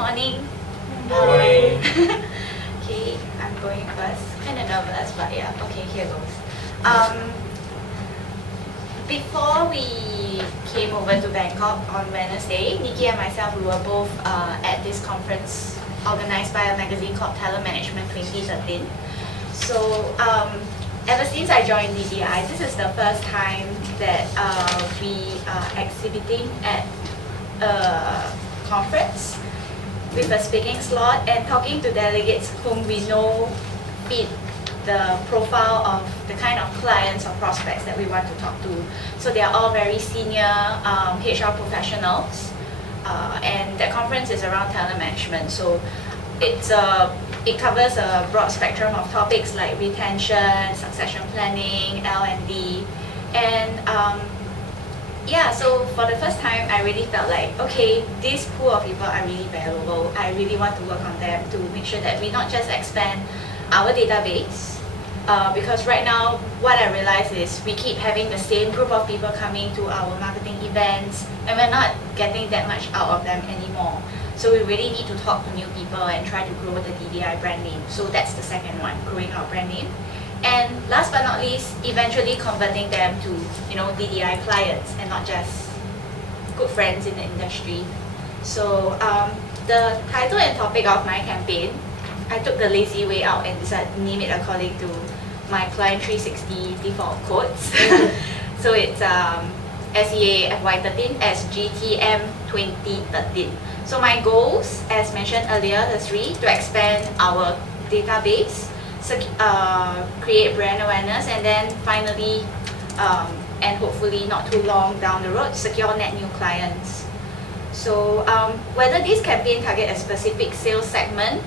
morning. Morning. Okay, I'm going first. Kind of nervous, but yeah. Okay, here goes. Before we came over to Bangkok on Wednesday, Nikki and myself, we were both at this conference organized by a magazine called Talent Management 2013. So ever since I joined DDI, this is the first time that we are exhibiting at a conference with a speaking slot and talking to delegates whom we know fit the profile of the kind of clients or prospects that we want to talk to. So they are all very senior HR professionals, and the conference is around talent management. So it covers a broad spectrum of topics like retention, succession planning, L&D, and yeah, so for the first time, I really felt like, okay, this pool of people are really valuable. I really want to work on them to make sure that we not just expand our database, because right now, what I realize is we keep having the same group of people coming to our marketing events, and we're not getting that much out of them anymore. So we really need to talk to new people and try to grow the DDI brand name. So that's the second one, growing our brand name. And last but not least, eventually converting them to, DDI clients and not just good friends in the industry. So the title and topic of my campaign, I took the lazy way out and decided to name it according to my Client 360 default codes. So it's SEA FY13 SGTM 2013. So my goals, as mentioned earlier, the three, to expand our database, create brand awareness, and then finally, and hopefully not too long down the road, secure net new clients. So whether this campaign target a specific sales segment,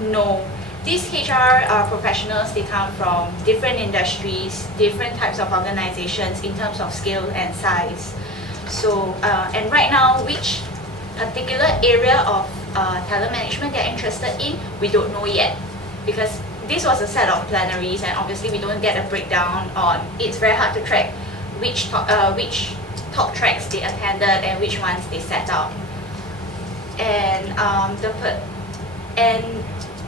no. These HR professionals, they come from different industries, different types of organizations in terms of scale and size. So, and right now, which particular area of talent management they're interested in, we don't know yet, because this was a set of plenaries, and obviously we don't get a breakdown on. It's very hard to track which talk tracks they attended and which ones they set up. And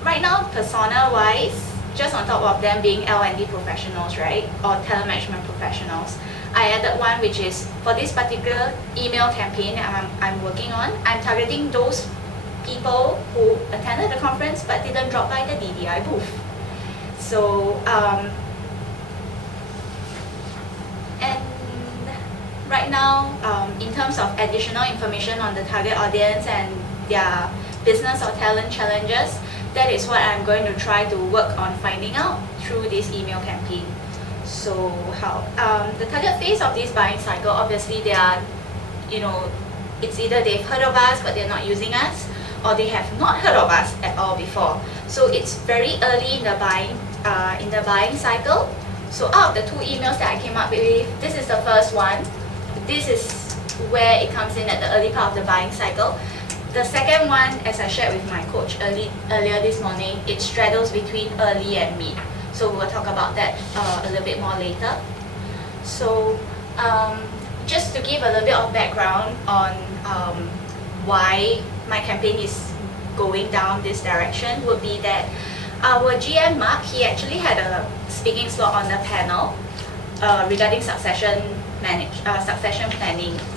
right now, persona-wise, just on top of them being L&D professionals, right, or talent management professionals, I added one which is for this particular email campaign that I'm working on. I'm targeting those people who attended the conference but didn't drop by the DDI booth. So, and right now, in terms of additional information on the target audience and their business or talent challenges, that is what I'm going to try to work on finding out through this email campaign. So how? The target phase of this buying cycle, obviously they are, it's either they've heard of us but they're not using us, or they have not heard of us at all before. So it's very early in the buying cycle. So out of the two emails that I came up with, this is the first one. This is where it comes in at the early part of the buying cycle. The second one, as I shared with my coach earlier this morning, it straddles between early and mid. So we'll talk about that a little bit more later. So just to give a little bit of background on why my campaign is going down this direction would be that our GM Mark, he actually had a speaking slot on the panel regarding succession planning,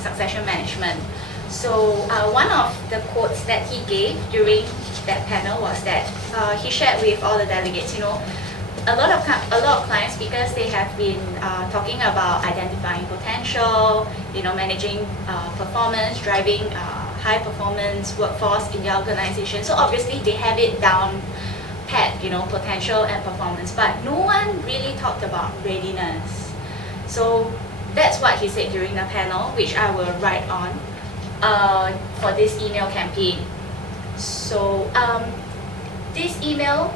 succession management. So one of the quotes that he gave during that panel was that he shared with all the delegates, a lot of client speakers, they have been talking about identifying potential, managing performance, driving high performance workforce in their organization. So obviously they have it down pat, potential and performance, but no one really talked about readiness. So that's what he said during the panel, which I will write on for this email campaign. So this email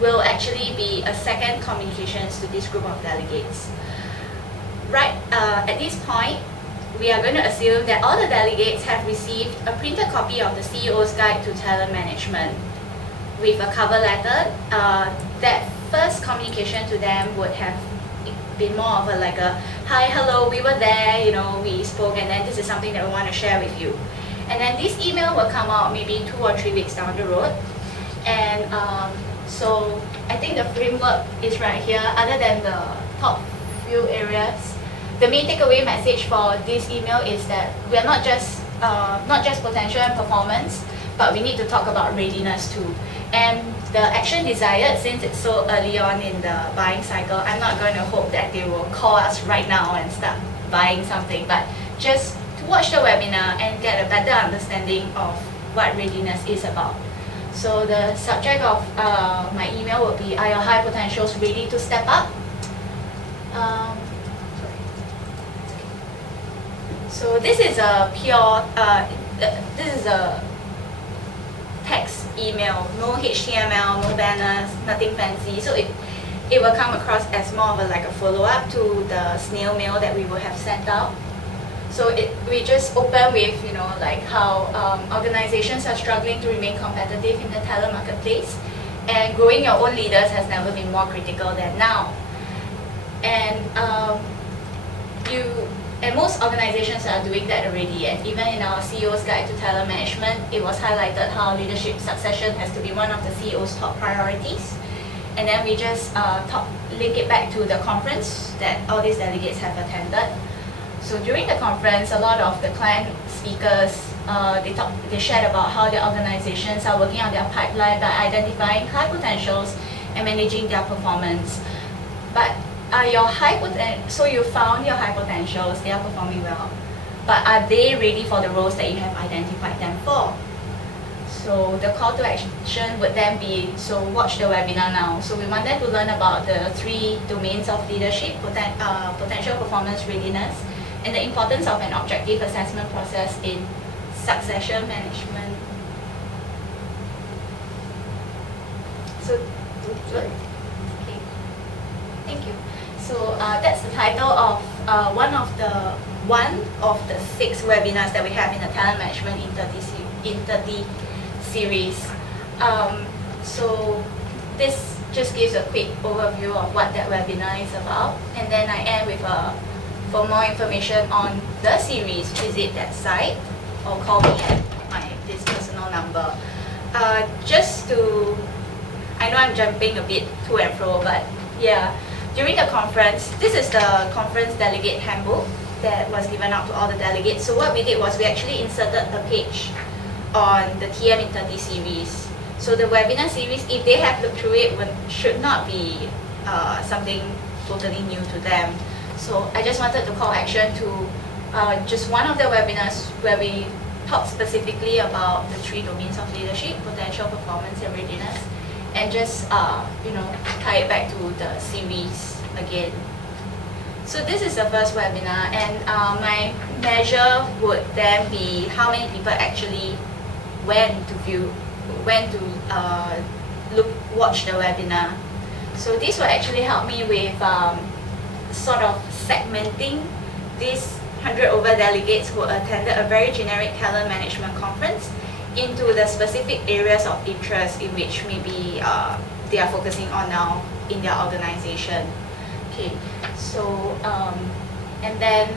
will actually be a second communications to this group of delegates. Right at this point, we are going to assume that all the delegates have received a printed copy of the CEO's Guide to Talent Management with a cover letter. That first communication to them would have been more of a hi, hello, we were there, we spoke, and then this is something that we want to share with you. And then this email will come out maybe 2 or 3 weeks down the road. And so I think the framework is right here, other than the top few areas. The main takeaway message for this email is that we are not just potential and performance, but we need to talk about readiness too. And the action desired, since it's so early on in the buying cycle, I'm not going to hope that they will call us right now and start buying something, but just to watch the webinar and get a better understanding of what readiness is about. So the subject of my email would be, are your high potentials ready to step up? So this is a pure, this is a text email, no HTML, no banners, nothing fancy. So it will come across as more of like a follow-up to the snail mail that we would have sent out. So we just open with, like how organizations are struggling to remain competitive in the talent marketplace, and growing your own leaders has never been more critical than now. And most organizations are doing that already, and even in our CEO's Guide to Talent Management, it was highlighted how leadership succession has to be one of the CEO's top priorities. And then we just link it back to the conference that all these delegates have attended. So during the conference, a lot of the client speakers, they shared about how their organizations are working on their pipeline by identifying high potentials and managing their performance. But so you found your high potentials, they are performing well, but are they ready for the roles that you have identified them for? So the call to action would then be, so watch the webinar now. So we want them to learn about the 3 domains of leadership, potential performance readiness, and the importance of an objective assessment process in succession management. So, sorry. Okay. Thank you. So that's the title of one of the 6 webinars that we have in the Talent Management in 30 series. So this just gives a quick overview of what that webinar is about, and then I end with for more information on the series, visit that site or call me at this personal number. I know I'm jumping a bit to and fro, but yeah. During the conference, this is the conference delegate handbook that was given out to all the delegates. So what we did was we actually inserted a page on the TM in 30 series. So the webinar series, if they have looked through it, should not be something totally new to them. So I just wanted to call action to just one of the webinars where we talk specifically about the 3 domains of leadership, potential, performance, and readiness, and just tie it back to the series again. So this is the first webinar, and my measure would then be how many people actually went to watch the webinar. So this will actually help me with sort of segmenting these 100 over delegates who attended a very generic talent management conference into the specific areas of interest in which maybe they are focusing on now in their organization. Okay, so and then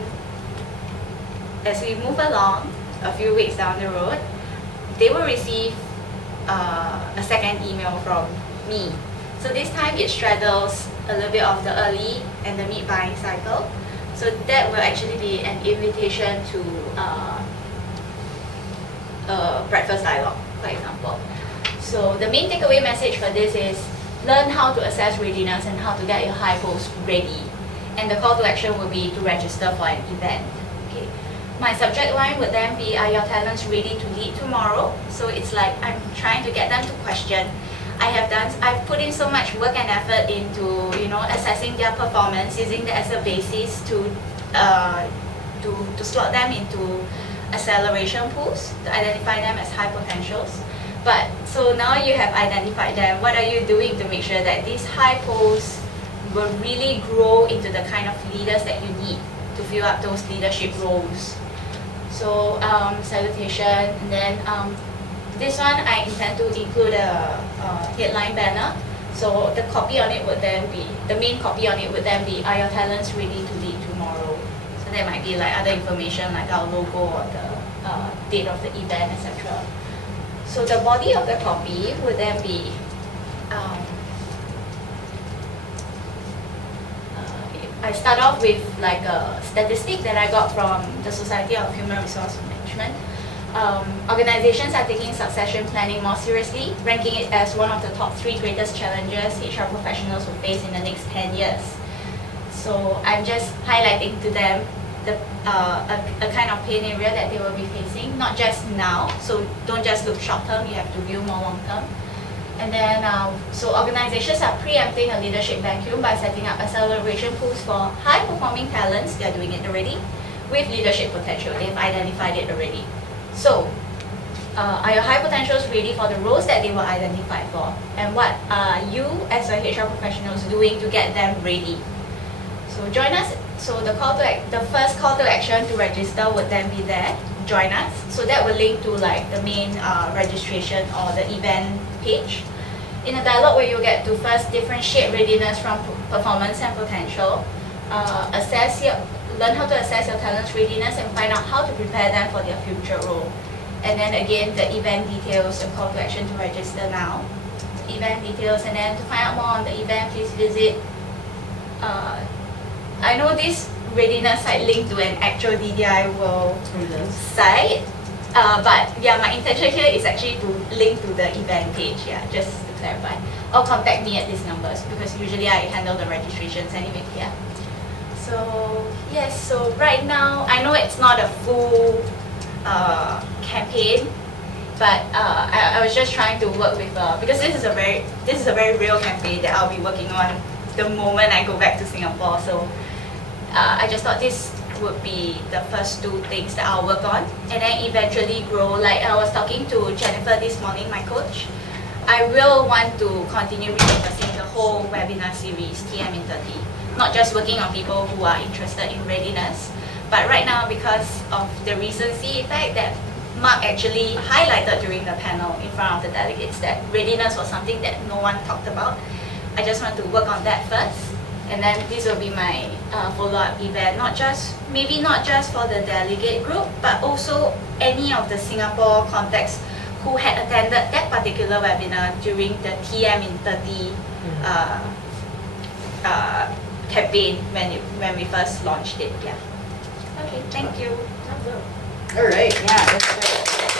as we move along, a few weeks down the road, they will receive a second email from me. So this time it straddles a little bit of the early and the mid buying cycle. So that will actually be an invitation to breakfast dialogue, for example. So the main takeaway message for this is learn how to assess readiness and how to get your high post ready. And the call to action will be to register for an event. Okay. My subject line would then be, are your talents ready to lead tomorrow? So it's like I'm trying to get them to question. I've put in so much work and effort into assessing their performance, using that as a basis to slot them into acceleration pools, to identify them as high potentials. But so now you have identified them, what are you doing to make sure that these high posts will really grow into the kind of leaders that you need to fill up those leadership roles? So salutation, and then this one I intend to include a headline banner. So the copy on it would then be, the main copy on it would then be, are your talents ready to lead tomorrow? So there might be like other information like our logo or the date of the event, etc. So the body of the copy would then be I start off with like a statistic that I got from the Society of Human Resource Management. Organizations are taking succession planning more seriously, ranking it as one of the top 3 greatest challenges HR professionals will face in the next 10 years. So I'm just highlighting to them a kind of pain area that they will be facing, not just now. So don't just look short term, you have to view more long term. And then, so organizations are preempting a leadership vacuum by setting up acceleration pools for high-performing talents. They're doing it already with leadership potential. They've identified it already. So, are your high potentials ready for the roles that they were identified for? And what are you as a HR professionals doing to get them ready? So join us. So the first call to action to register would then be there. Join us. So that will link to like the main registration or the event page. In a dialogue where you get to first differentiate readiness from performance and potential, learn how to assess your talent's readiness and find out how to prepare them for their future role. And then again, the event details, the call to action to register now. Event details, and then to find out more on the event, please visit. I know this readiness site linked to an actual DDI World site, but yeah, my intention here is actually to link to the event page, yeah, just to clarify. Or contact me at these numbers because usually I handle the registrations anyway, yeah. So, yes, so right now, I know it's not a full campaign, but I was just trying to work with, because this is a very real campaign that I'll be working on the moment I go back to Singapore, so I just thought this would be the first 2 things that I'll work on and then eventually grow. Like I was talking to Jennifer this morning, my coach. I will want to continue repurposing the whole webinar series, TM in 30. Not just working on people who are interested in readiness, but right now because of the recency effect that Mark actually highlighted during the panel in front of the delegates that readiness was something that no one talked about. I just want to work on that first. And then this will be my follow-up event, maybe not just for the delegate group, but also any of the Singapore contacts who had attended that particular webinar during the TM in 30 campaign when we first launched it. Yeah. Okay, thank you. All right, yeah, that's good.